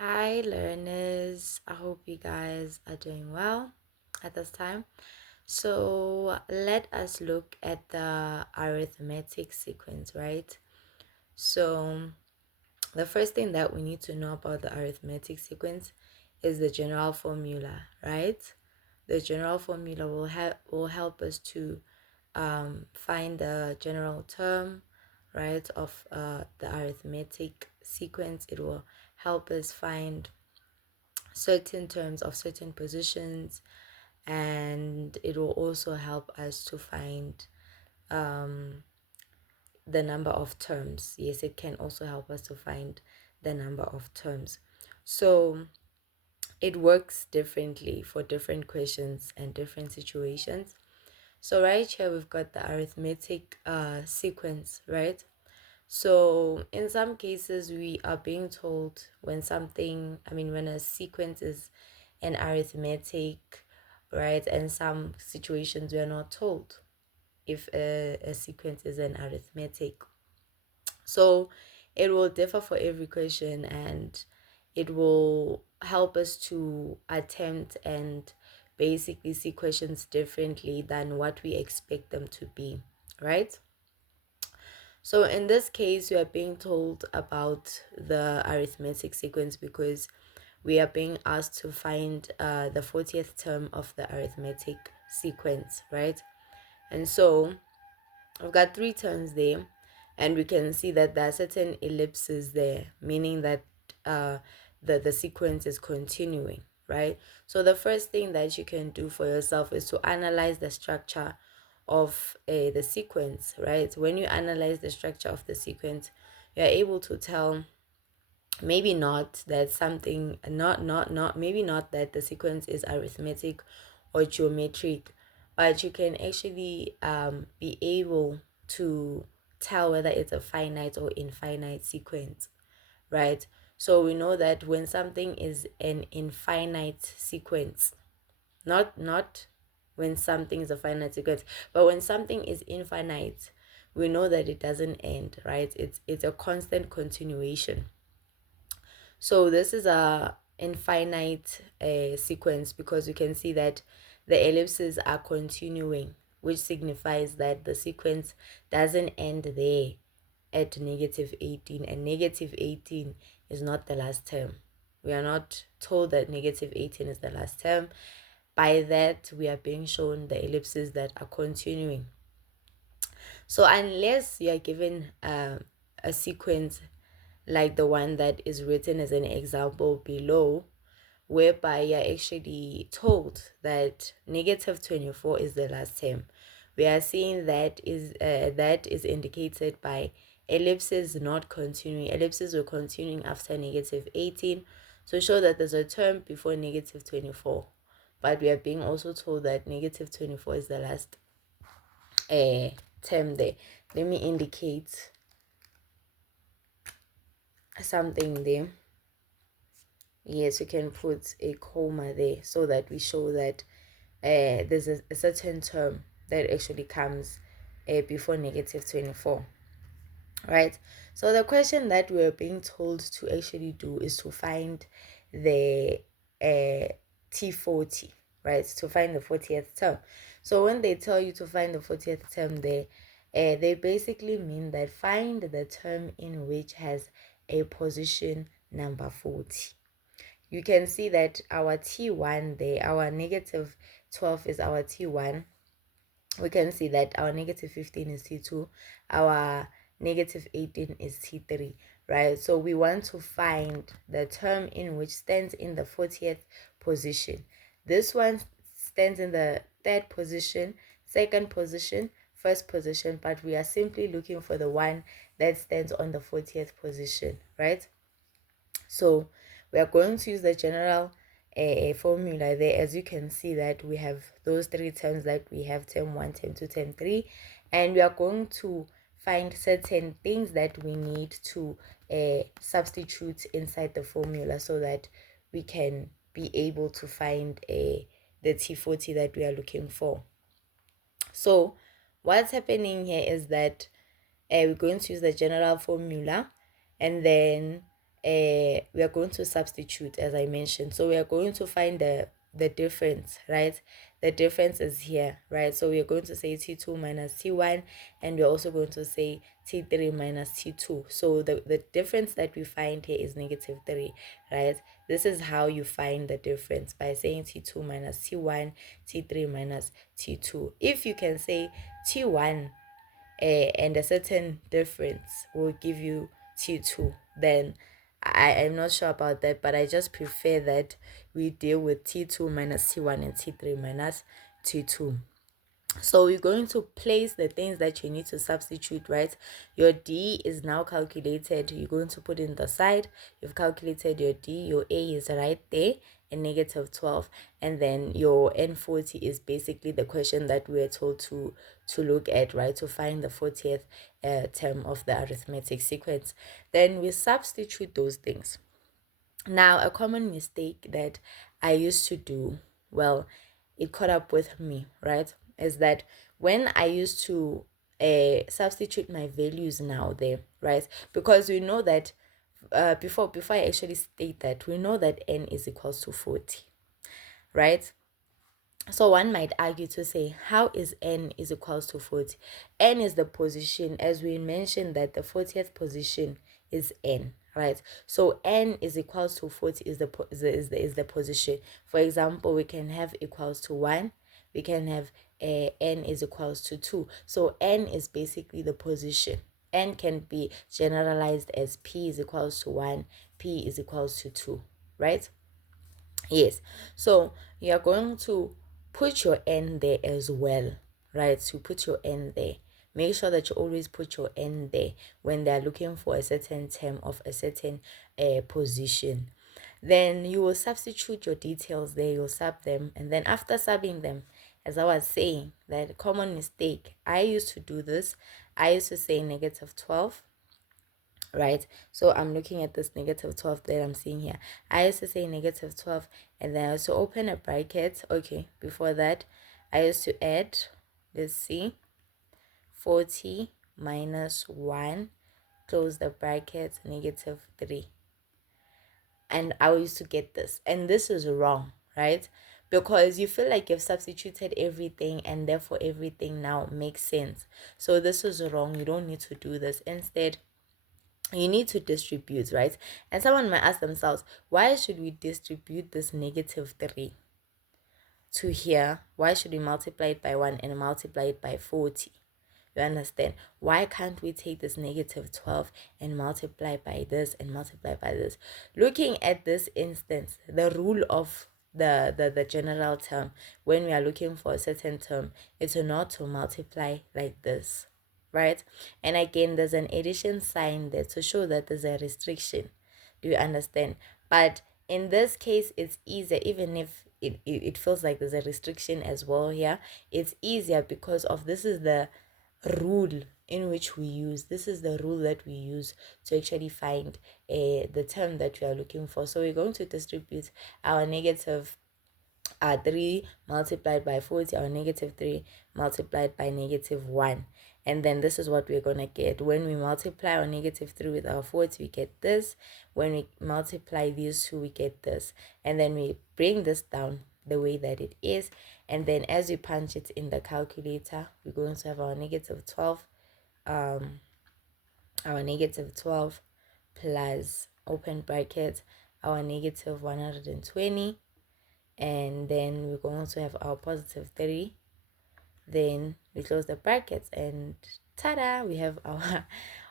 Hi, learners. I hope you guys are doing well at this time. So, let us look at the arithmetic sequence, right? So, the first thing that we need to know about the arithmetic sequence is the general formula, right? The general formula will help us to find the general term, right, of the arithmetic sequence. It will help us find certain terms of certain positions, and it will also help us to find um, the number of terms. Yes, it can also help us to find the number of terms. So it works differently for different questions and different situations. So right here we've got the arithmetic sequence, right? So in some cases we are being told when a sequence is an arithmetic, right? And some situations we are not told if a sequence is an arithmetic. So it will differ for every question, and it will help us to attempt and basically see questions differently than what we expect them to be, right? So in this case, we are being told about the arithmetic sequence because we are being asked to find the 40th term of the arithmetic sequence, right? And so I've got three terms there, and we can see that there are certain ellipses there, meaning that uh, the sequence is continuing, right? So the first thing that you can do for yourself is to analyze the structure of the sequence, right? When you analyze the structure of the sequence, you're able to tell maybe not that something not maybe not that the sequence is arithmetic or geometric, but you can actually be able to tell whether it's a finite or infinite sequence, right? So we know that when something is an infinite sequence, not when something is a finite sequence, but when something is infinite, we know that it doesn't end, right? It's a constant continuation. So this is a infinite sequence because you can see that the ellipses are continuing, which signifies that the sequence doesn't end there at negative 18, and negative 18 is not the last term. We are not told that negative 18 is the last term. By that, we are being shown the ellipses that are continuing. So unless you are given a sequence like the one that is written as an example below, whereby you're actually told that negative 24 is the last term, we are seeing that is indicated by ellipses not continuing. Ellipses were continuing after negative 18, so show that there's a term before negative 24. But we are being also told that negative 24 is the last term there. Let me indicate something there. Yes, we can put a comma there so that we show that there's a certain term that actually comes before negative 24, right? So the question that we're being told to actually do is to find the T40, right? To find the 40th term. So when they tell you to find the 40th term there, they basically mean that find the term in which has a position number 40. You can see that our T1 there, our negative 12 is our T1. We can see that our negative 15 is T2, our negative 18 is T3, right? So we want to find the term in which stands in the 40th position. This one stands in the third position, second position, first position, but we are simply looking for the one that stands on the 40th position, right? So we are going to use the general formula there. As you can see that we have those three terms, that we have term 1, term 2, term 3, and we are going to find certain things that we need to substitute inside the formula so that we can be able to find the T40 that we are looking for. So what's happening here is that we're going to use the general formula, and then we are going to substitute, as I mentioned. So we are going to find the difference, right? The difference is here, right? So we are going to say T2 minus T1, and we're also going to say T3 minus T2. So the difference that we find here is negative 3, right? This is how you find the difference, by saying T2 minus T1, T3 minus T2. If you can say T1 and a certain difference will give you T2, then I am not sure about that, but I just prefer that we deal with T2 minus T1 and T3 minus T2. So we're going to place the things that you need to substitute, right? Your D is now calculated. You're going to put in the side. You've calculated your D. Your A is right there in negative 12. And then your N40 is basically the question that we are told to look at, right? To find the 40th term of the arithmetic sequence. Then we substitute those things. Now, a common mistake that I used to do, well, it caught up with me, right? Is that when I used to substitute my values now there, right? Because we know that before I actually state that, we know that n is equals to 40, right? So one might argue to say, how is n is equals to 40? N is the position, as we mentioned that the 40th position is n, right? So n is equals to 40 is the position. For example, we can have equals to 1. We can have n is equals to 2. So n is basically the position. N can be generalized as p is equals to 1, p is equals to 2, right? Yes. So you're going to put your n there as well, right? So put your n there. Make sure that you always put your n there when they're looking for a certain term of a certain position. Then you will substitute your details there, you'll sub them, and then after subbing them, as I was saying, that common mistake, I used to do this. I used to say negative 12, right? So I'm looking at this negative 12 that I'm seeing here. I used to say negative 12, and then I used to open a bracket. Okay, before that, I used to add, let's see, 40 minus 1, close the bracket, negative 3. And I used to get this. And this is wrong, right? Because you feel like you've substituted everything and therefore everything now makes sense. So this is wrong. You don't need to do this. Instead, you need to distribute, right? And someone might ask themselves, why should we distribute this negative 3 to here? Why should we multiply it by 1 and multiply it by 40? You understand? Why can't we take this negative 12 and multiply by this and multiply by this? Looking at this instance, the rule of the general term, when we are looking for a certain term, it's not to multiply like this, right? And again, there's an addition sign there to show that there's a restriction. Do you understand? But in this case, it's easier, even if it feels like there's a restriction as well here. It's easier because of this is the rule in which we use. This is the rule that we use to actually find the term that we are looking for. So we're going to distribute our negative 3 multiplied by 40, our negative 3 multiplied by negative 1. And then this is what we're going to get. When we multiply our negative 3 with our 40, we get this. When we multiply these two, we get this. And then we bring this down the way that it is. And then as we punch it in the calculator, we're going to have our negative 12, plus, open bracket, our negative 120, and then we're going to have our positive 3. Then we close the brackets, and ta-da, we have our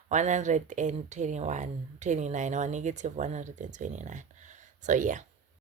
129, our negative 129. So yeah,